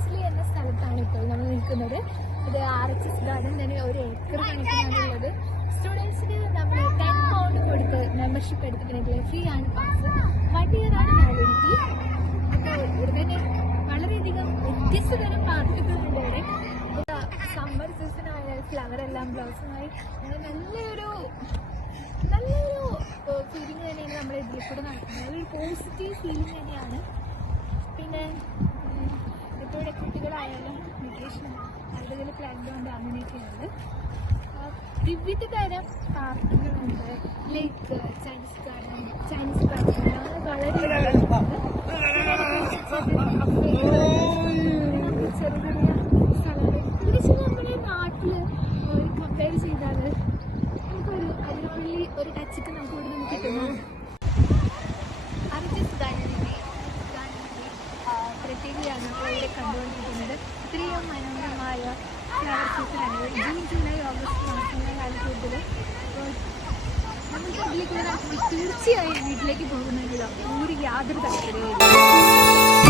പൈസ്ലി എന്ന സ്ഥലത്താണ് ഇപ്പോൾ നമ്മൾ നിൽക്കുന്നത്. ഇത് RHS ഗാർഡൻ തന്നെ 1 ഏക്കർ കണക്കിനാണുള്ളത്. സ്റ്റുഡൻസിന് നമ്മൾ 10 pound കൊടുത്ത് മെമ്പർഷിപ്പ് എടുത്തിട്ടുണ്ടെങ്കിൽ ഫ്രീ ആണ് പാസ്. 1 ഇയറാണ് വാലിഡിറ്റി. അപ്പോൾ ഇവിടെ തന്നെ വളരെയധികം വ്യത്യസ്ത തരം പാർക്കുകളുണ്ട്. ഇവിടെ സമ്മർ സീസൺ ആയാൽ ഫ്ലവർ എല്ലാം ബ്ലോസമായി നല്ലൊരു ഫീലിംഗ് തന്നെയാണ് നമ്മുടെ ഇതിൽ കൂടെ നടക്കുന്നത്. അതൊരു പോസിറ്റീവ് ഫീലിംഗ് തന്നെയാണ്. പിന്നെ ഇപ്പോൾ ഇവിടെ കുട്ടികളായാലും വെക്കേഷൻ കൂടുതൽ പ്ലാൻഡുണ്ട് അങ്ങനെയൊക്കെയുണ്ട്. വിവിധ തരം പാർക്കുകളുണ്ട്. ലൈക്ക് ചൈനീസ് ഗാർഡൻ അങ്ങനെ വളരെ ചെറിയ ചെറിയ സ്ഥലങ്ങൾ ഏകദേശം നമ്മുടെ നാട്ടിൽ കമ്പയർ ചെയ്താൽ നമുക്കൊരു അതിരപ്പള്ളി ഒരു ടച്ചൊക്കെ നമുക്ക് ഇവിടെ നിന്ന് കിട്ടുന്നു. RHS ഗാർഡനിൻ്റെ പ്രത്യേകതയാണ് നമ്മൾ ഇവിടെ കണ്ടുകൊണ്ടിരിക്കുന്നത്. ഇത്രയും മനോഹരമായ ഫ്ലവർ സീസണാണ്. ജൂൺ, ജൂലൈ, ഓഗസ്റ്റ് മാസങ്ങളിലാണ് കൂടുതൽ. അപ്പോൾ നമുക്ക് ഇതിലേക്ക് തീർച്ചയായും വീട്ടിലേക്ക് പോകുന്നതിൽ യാതൊരു താല്പര്യമില്ല.